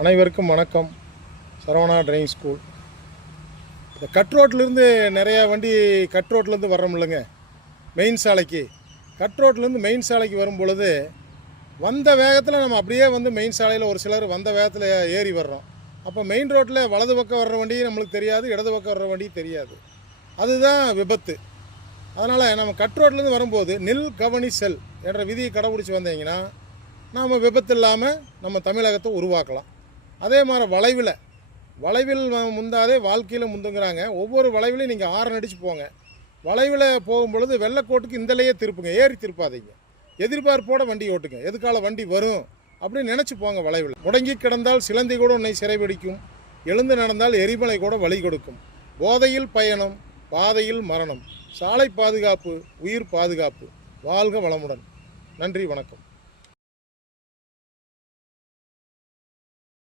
அனைவருக்கும் வணக்கம். Saravana driving school. இந்த கட் ரோட்லேருந்து நிறையா வண்டி கட் ரோட்லேருந்து வர்றோம்லங்க மெயின் சாலைக்கு. கட் ரோட்லேருந்து மெயின் சாலைக்கு வரும் பொழுது வந்த வேகத்தில் நம்ம அப்படியே வந்து மெயின் சாலையில் ஒரு சிலர் வந்த வேகத்தில் ஏறி வர்றோம். அப்போ மெயின் ரோட்டில் வலது பக்கம் வர்ற வண்டி நம்மளுக்கு தெரியாது, இடது பக்கம் வர்ற வண்டி தெரியாது. அதுதான் விபத்து. அதனால் நம்ம கட் ரோட்லேருந்து வரும்போது நில் கவனி செல் என்ற விதியை கடைபிடிச்சி வந்தீங்கன்னா நாம் விபத்து இல்லாமல் நம்ம தமிழகத்தை உருவாக்கலாம். அதே மாதிரி வளைவில் முந்தாதே வாழ்க்கையில் முந்துங்கிறாங்க. ஒவ்வொரு வளைவிலையும் நீங்கள் ஆரன் அடித்து போங்க. வளைவில் போகும்பொழுது வெள்ளைக்கோட்டுக்கு இந்தலையே திருப்புங்க, ஏறி திருப்பாதீங்க. எதிர்பார்ப்போட வண்டி ஓட்டுங்க, எதுக்கால வண்டி வரும் அப்படின்னு நினச்சி போங்க. வளைவில் முடங்கி கிடந்தால் சிலந்தி கூட உன்னை சிறைபிடிக்கும், எழுந்து நடந்தால் எரிமலை கூட வழி கொடுக்கும். போதையில் பயணம், பாதையில் மரணம். சாலை பாதுகாப்பு, உயிர் பாதுகாப்பு. வாழ்க வளமுடன். நன்றி, வணக்கம்.